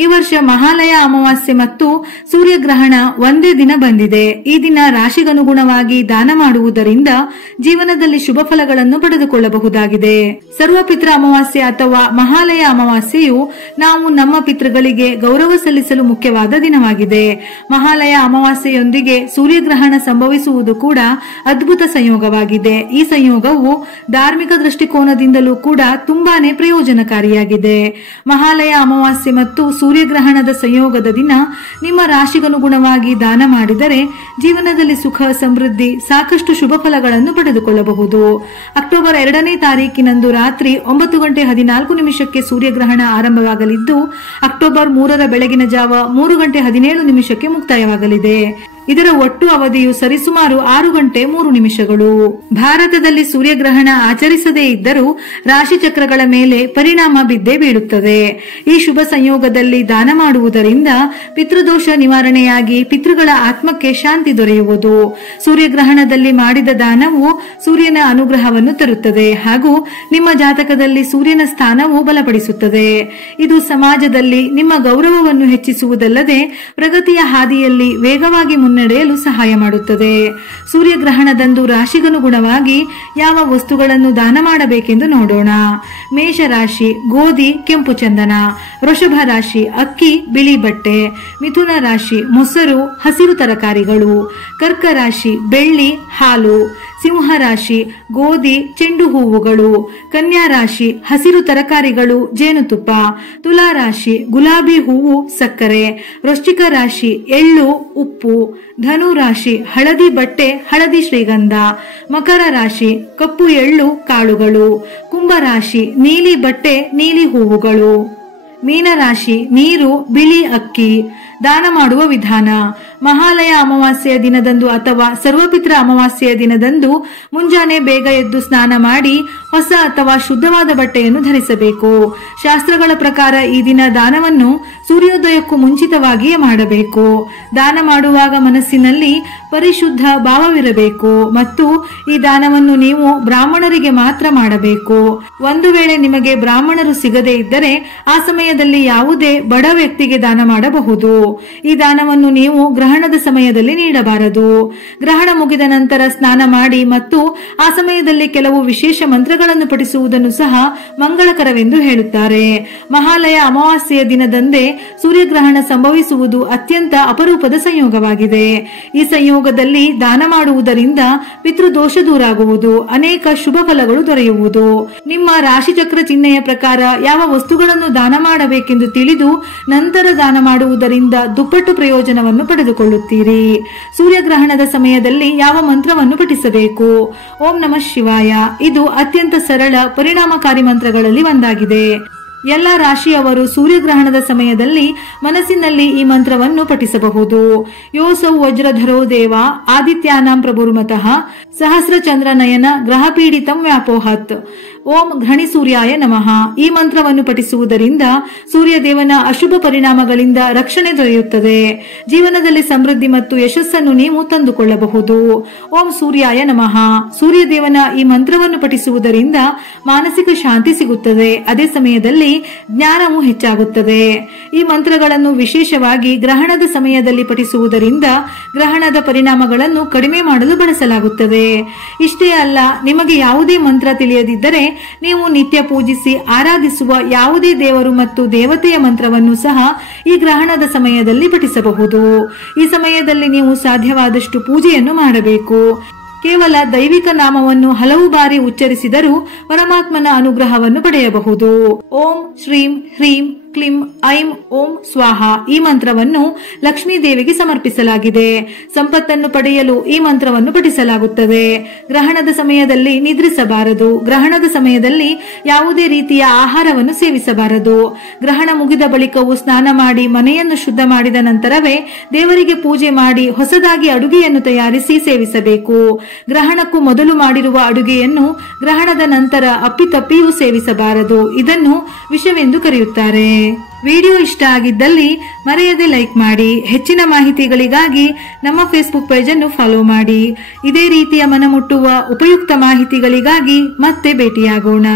ಈ ವರ್ಷ ಮಹಾಲಯ ಅಮಾವಾಸ್ಯೆ ಮತ್ತು ಸೂರ್ಯಗ್ರಹಣ ಒಂದೇ ದಿನ ಬಂದಿದೆ. ಈ ದಿನ ರಾಶಿಗನುಗುಣವಾಗಿ ದಾನ ಮಾಡುವುದರಿಂದ ಜೀವನದಲ್ಲಿ ಶುಭ ಫಲಗಳನ್ನು ಪಡೆದುಕೊಳ್ಳಬಹುದಾಗಿದೆ. ಸರ್ವಪಿತೃ ಅಮಾವಾಸ್ಯೆ ಅಥವಾ ಮಹಾಲಯ ಅಮಾವಾಸ್ಯೆಯು ನಾವು ನಮ್ಮ ಪಿತೃಗಳಿಗೆ ಗೌರವ ಸಲ್ಲಿಸಲು ಮುಖ್ಯವಾದ ದಿನವಾಗಿದೆ. ಮಹಾಲಯ ಅಮಾವಾಸ್ಯೆಯೊಂದಿಗೆ ಸೂರ್ಯಗ್ರಹಣ ಸಂಭವಿಸುವುದು ಕೂಡ ಅದ್ಭುತ ಸಂಯೋಗವಾಗಿದೆ. ಈ ಸಂಯೋಗವು ಧಾರ್ಮಿಕ ದೃಷ್ಟಿಕೋನದಿಂದಲೂ ಕೂಡ ತುಂಬಾನೇ ಪ್ರಯೋಜನಕಾರಿಯಾಗಿದೆ. ಮಹಾಲಯ ಅಮಾವಾಸ್ಯೆ ಮತ್ತು ಸೂರ್ಯಗ್ರಹಣದ ಸಂಯೋಗದ ದಿನ ನಿಮ್ಮ ರಾಶಿಗನುಗುಣವಾಗಿ ದಾನ ಮಾಡಿದರೆ ಜೀವನದಲ್ಲಿ ಸುಖ, ಸಮೃದ್ಧಿ, ಸಾಕಷ್ಟು ಶುಭ ಫಲಗಳನ್ನು ಪಡೆದುಕೊಳ್ಳಬಹುದು. ಅಕ್ಟೋಬರ್ 2ನೇ ತಾರೀಕಿನಂದು ರಾತ್ರಿ 9:14 ಸೂರ್ಯಗ್ರಹಣ ಆರಂಭವಾಗಲಿದ್ದು ಅಕ್ಟೋಬರ್ 3ರ ಬೆಳಗಿನ ಜಾವ 3:17 ಮುಕ್ತಾಯವಾಗಲಿದೆ. ಇದರ ಒಟ್ಟು ಅವಧಿಯು ಸರಿಸುಮಾರು 6:03. ಭಾರತದಲ್ಲಿ ಸೂರ್ಯಗ್ರಹಣ ಆಚರಿಸದೇ ಇದ್ದರೂ ರಾಶಿಚಕ್ರಗಳ ಮೇಲೆ ಪರಿಣಾಮ ಬಿದ್ದೇ ಬೀಳುತ್ತದೆ. ಈ ಶುಭ ಸಂಯೋಗದಲ್ಲಿ ದಾನ ಮಾಡುವುದರಿಂದ ಪಿತೃದೋಷ ನಿವಾರಣೆಯಾಗಿ ಪಿತೃಗಳ ಆತ್ಮಕ್ಕೆ ಶಾಂತಿ ದೊರೆಯುವುದು. ಸೂರ್ಯಗ್ರಹಣದಲ್ಲಿ ಮಾಡಿದ ದಾನವು ಸೂರ್ಯನ ಅನುಗ್ರಹವನ್ನು ತರುತ್ತದೆ ಹಾಗೂ ನಿಮ್ಮ ಜಾತಕದಲ್ಲಿ ಸೂರ್ಯನ ಸ್ಥಾನವು ಬಲಪಡಿಸುತ್ತದೆ. ಇದು ಸಮಾಜದಲ್ಲಿ ನಿಮ್ಮ ಗೌರವವನ್ನು ಹೆಚ್ಚಿಸುವುದಲ್ಲದೆ ಪ್ರಗತಿಯ ಹಾದಿಯಲ್ಲಿ ವೇಗವಾಗಿ ಮುನ್ನಡೆಯಲು ಸಹಾಯ ಮಾಡುತ್ತದೆ. ಸೂರ್ಯಗ್ರಹಣದಂದು ರಾಶಿಗನುಗುಣವಾಗಿ ಯಾವ ವಸ್ತುಗಳನ್ನು ದಾನ ಮಾಡಬೇಕೆಂದು ನೋಡೋಣ. ಮೇಷರಾಶಿ ಗೋಧಿ, ಕೆಂಪು ಚಂದನ. ವೃಷಭ ರಾಶಿ ಅಕ್ಕಿ, ಬಿಳಿ ಬಟ್ಟೆ. ಮಿಥುನ ರಾಶಿ ಮೊಸರು, ಹಸಿರು ತರಕಾರಿಗಳು. ಕರ್ಕ ರಾಶಿ ಬೆಳ್ಳಿ, ಹಾಲು. ಸಿಂಹ ರಾಶಿ ಗೋಧಿ, ಚೆಂಡು ಹೂವುಗಳು. ಕನ್ಯಾ ರಾಶಿ ಹಸಿರು ತರಕಾರಿಗಳು, ಜೇನುತುಪ್ಪ. ತುಲಾ ರಾಶಿ ಗುಲಾಬಿ ಹೂವು, ಸಕ್ಕರೆ. ವೃಶ್ಚಿಕ ರಾಶಿ ಎಳ್ಳು, ಉಪ್ಪು. ಧನು ರಾಶಿ ಹಳದಿ ಬಟ್ಟೆ, ಹಳದಿ ಶ್ರೀಗಂಧ. ಮಕರ ರಾಶಿ ಕಪ್ಪು ಎಳ್ಳು, ಕಾಳುಗಳು. ಕುಂಭ ರಾಶಿ ನೀಲಿ ಬಟ್ಟೆ, ನೀಲಿ ಹೂವುಗಳು. ಮೀನ ರಾಶಿ ನೀರು, ಬಿಳಿ ಅಕ್ಕಿ. ದಾನ ಮಾಡುವ ವಿಧಾನ: ಮಹಾಲಯ ಅಮಾವಾಸ್ಯೆಯ ದಿನದಂದು ಅಥವಾ ಸರ್ವಪಿತೃ ಅಮಾವಾಸ್ಯೆಯ ದಿನದಂದು ಮುಂಜಾನೆ ಬೇಗ ಎದ್ದು ಸ್ನಾನ ಮಾಡಿ ಹೊಸ ಅಥವಾ ಶುದ್ಧವಾದ ಬಟ್ಟೆಯನ್ನು ಧರಿಸಬೇಕು. ಶಾಸ್ತ್ರಗಳ ಪ್ರಕಾರ ಈ ದಿನ ದಾನವನ್ನು ಸೂರ್ಯೋದಯಕ್ಕೂ ಮುಂಚಿತವಾಗಿಯೇ ಮಾಡಬೇಕು. ದಾನ ಮಾಡುವಾಗ ಮನಸ್ಸಿನಲ್ಲಿ ಪರಿಶುದ್ಧ ಭಾವವಿರಬೇಕು ಮತ್ತು ಈ ದಾನವನ್ನು ನೀವು ಬ್ರಾಹ್ಮಣರಿಗೆ ಮಾತ್ರ ಮಾಡಬೇಕು. ಒಂದು ವೇಳೆ ನಿಮಗೆ ಬ್ರಾಹ್ಮಣರು ಸಿಗದೇ ಇದ್ದರೆ ಆ ಸಮಯದಲ್ಲಿ ಯಾವುದೇ ಬಡ ವ್ಯಕ್ತಿಗೆ ದಾನ ಮಾಡಬಹುದು. ಈ ದಾನವನ್ನು ನೀವು ಗ್ರಹಣದ ಸಮಯದಲ್ಲಿ ನೀಡಬಾರದು. ಗ್ರಹಣ ಮುಗಿದ ನಂತರ ಸ್ನಾನ ಮಾಡಿ ಮತ್ತು ಆ ಸಮಯದಲ್ಲಿ ಕೆಲವು ವಿಶೇಷ ಮಂತ್ರಗಳನ್ನು ಪಠಿಸುವುದನ್ನು ಸಹ ಮಂಗಳಕರವೆಂದು ಹೇಳುತ್ತಾರೆ. ಮಹಾಲಯ ಅಮಾವಾಸ್ಯೆಯ ದಿನದಂದೇ ಸೂರ್ಯಗ್ರಹಣ ಸಂಭವಿಸುವುದು ಅತ್ಯಂತ ಅಪರೂಪದ ಸಂಯೋಗವಾಗಿದೆ. ಈ ಸಂಯೋಗದಲ್ಲಿ ದಾನ ಮಾಡುವುದರಿಂದ ಪಿತೃದೋಷ ದೂರಾಗುವುದು, ಅನೇಕ ಶುಭ ಫಲಗಳು ದೊರೆಯುವುದು. ನಿಮ್ಮ ರಾಶಿಚಕ್ರ ಚಿಹ್ನೆಯ ಪ್ರಕಾರ ಯಾವ ವಸ್ತುಗಳನ್ನು ದಾನ ಮಾಡಬೇಕೆಂದು ತಿಳಿದು ನಂತರ ದಾನ ಮಾಡುವುದರಿಂದ ದುಪ್ಪಟ್ಟು ಪ್ರಯೋಜನವನ್ನು ಪಡೆದುಕೊಳ್ಳುತ್ತೀರಿ. ಸೂರ್ಯಗ್ರಹಣದ ಸಮಯದಲ್ಲಿ ಯಾವ ಮಂತ್ರವನ್ನು ಪಠಿಸಬೇಕು? ಓಂ ನಮಃ ಶಿವಾಯ. ಇದು ಅತ್ಯಂತ ಸರಳ, ಪರಿಣಾಮಕಾರಿ ಮಂತ್ರಗಳಲ್ಲಿ ಒಂದಾಗಿದೆ. ಎಲ್ಲ ರಾಶಿಯವರು ಸೂರ್ಯಗ್ರಹಣದ ಸಮಯದಲ್ಲಿ ಮನಸ್ಸಿನಲ್ಲಿ ಈ ಮಂತ್ರವನ್ನು ಪಠಿಸಬಹುದು. ಯೋಸೌ ವಜ್ರಧರೋ ದೇವ ಆದಿತ್ಯಾನಾಂ ಪ್ರಭುರ್ಮತಃ ಸಹಸ್ರ ಚಂದ್ರ ನಯನ ಗ್ರಹ ಪೀಡಿತಂ ವ್ಯಾಪೋಹತ್. ಓಂ ಘೃಣಿ ಸೂರ್ಯಾಯ ನಮಃ. ಈ ಮಂತ್ರವನ್ನು ಪಠಿಸುವುದರಿಂದ ಸೂರ್ಯದೇವನ ಅಶುಭ ಪರಿಣಾಮಗಳಿಂದ ರಕ್ಷಣೆ ದೊರೆಯುತ್ತದೆ. ಜೀವನದಲ್ಲಿ ಸಮೃದ್ಧಿ ಮತ್ತು ಯಶಸ್ಸನ್ನು ನೀವು ತಂದುಕೊಳ್ಳಬಹುದು. ಓಂ ಸೂರ್ಯಾಯ ನಮಃ. ಸೂರ್ಯದೇವನ ಈ ಮಂತ್ರವನ್ನು ಪಠಿಸುವುದರಿಂದ ಮಾನಸಿಕ ಶಾಂತಿ ಸಿಗುತ್ತದೆ. ಅದೇ ಸಮಯದಲ್ಲಿ ಜ್ಞಾನವು ಹೆಚ್ಚಾಗುತ್ತದೆ. ಈ ಮಂತ್ರಗಳನ್ನು ವಿಶೇಷವಾಗಿ ಗ್ರಹಣದ ಸಮಯದಲ್ಲಿ ಪಠಿಸುವುದರಿಂದ ಗ್ರಹಣದ ಪರಿಣಾಮಗಳನ್ನು ಕಡಿಮೆ ಮಾಡಲು ಬಳಸಲಾಗುತ್ತದೆ. ಇಷ್ಟೇ ಅಲ್ಲ, ನಿಮಗೆ ಯಾವುದೇ ಮಂತ್ರ ತಿಳಿಯದಿದ್ದರೆ ನೀವು ನಿತ್ಯ ಪೂಜಿಸಿ ಆರಾಧಿಸುವ ಯಾವುದೇ ದೇವರು ಮತ್ತು ದೇವತೆಯ ಮಂತ್ರವನ್ನು ಸಹ ಈ ಗ್ರಹಣದ ಸಮಯದಲ್ಲಿ ಪಠಿಸಬಹುದು. ಈ ಸಮಯದಲ್ಲಿ ನೀವು ಸಾಧ್ಯವಾದಷ್ಟು ಪೂಜೆಯನ್ನು ಮಾಡಬೇಕು. ಕೇವಲ ದೈವಿಕ ನಾಮವನ್ನು ಹಲವು ಬಾರಿ ಉಚ್ಚರಿಸಿದರೂ ಪರಮಾತ್ಮನ ಅನುಗ್ರಹವನ್ನು ಪಡೆಯಬಹುದು. ಓಂ ಶ್ರೀಂ ಹ್ರೀಂ ಕ್ಲಿಂ ಐಂ ಓಂ ಸ್ವಾಹ ಈ ಮಂತ್ರವನ್ನು ಲಕ್ಷ್ಮೀ ದೇವಿಗೆ ಸಮರ್ಪಿಸಲಾಗಿದೆ. ಸಂಪತ್ತನ್ನು ಪಡೆಯಲು ಈ ಮಂತ್ರವನ್ನು ಪಠಿಸಲಾಗುತ್ತದೆ. ಗ್ರಹಣದ ಸಮಯದಲ್ಲಿ ನಿದ್ರಿಸಬಾರದು. ಗ್ರಹಣದ ಸಮಯದಲ್ಲಿ ಯಾವುದೇ ರೀತಿಯ ಆಹಾರವನ್ನು ಸೇವಿಸಬಾರದು. ಗ್ರಹಣ ಮುಗಿದ ಬಳಿಕವೂ ಸ್ನಾನ ಮಾಡಿ ಮನೆಯನ್ನು ಶುದ್ಧ ಮಾಡಿದ ನಂತರವೇ ದೇವರಿಗೆ ಪೂಜೆ ಮಾಡಿ ಹೊಸದಾಗಿ ಅಡುಗೆಯನ್ನು ತಯಾರಿಸಿ ಸೇವಿಸಬೇಕು. ಗ್ರಹಣಕ್ಕೂ ಮೊದಲು ಮಾಡಿರುವ ಅಡುಗೆಯನ್ನು ಗ್ರಹಣದ ನಂತರ ಅಪ್ಪಿತಪ್ಪಿಯೂ ಸೇವಿಸಬಾರದು. ಇದನ್ನು ವಿಷವೆಂದು ಕರೆಯುತ್ತಾರೆ. ವಿಡಿಯೋ ಇಷ್ಟ ಆಗಿದ್ದಲ್ಲಿ ಮರೆಯದೆ ಲೈಕ್ ಮಾಡಿ. ಹೆಚ್ಚಿನ ಮಾಹಿತಿಗಳಿಗಾಗಿ ನಮ್ಮ ಫೇಸ್ಬುಕ್ ಪೇಜ್ ಅನ್ನು ಫಾಲೋ ಮಾಡಿ. ಇದೇ ರೀತಿಯ ಮನಮುಟ್ಟುವ ಉಪಯುಕ್ತ ಮಾಹಿತಿಗಳಿಗಾಗಿ ಮತ್ತೆ ಭೇಟಿಯಾಗೋಣ.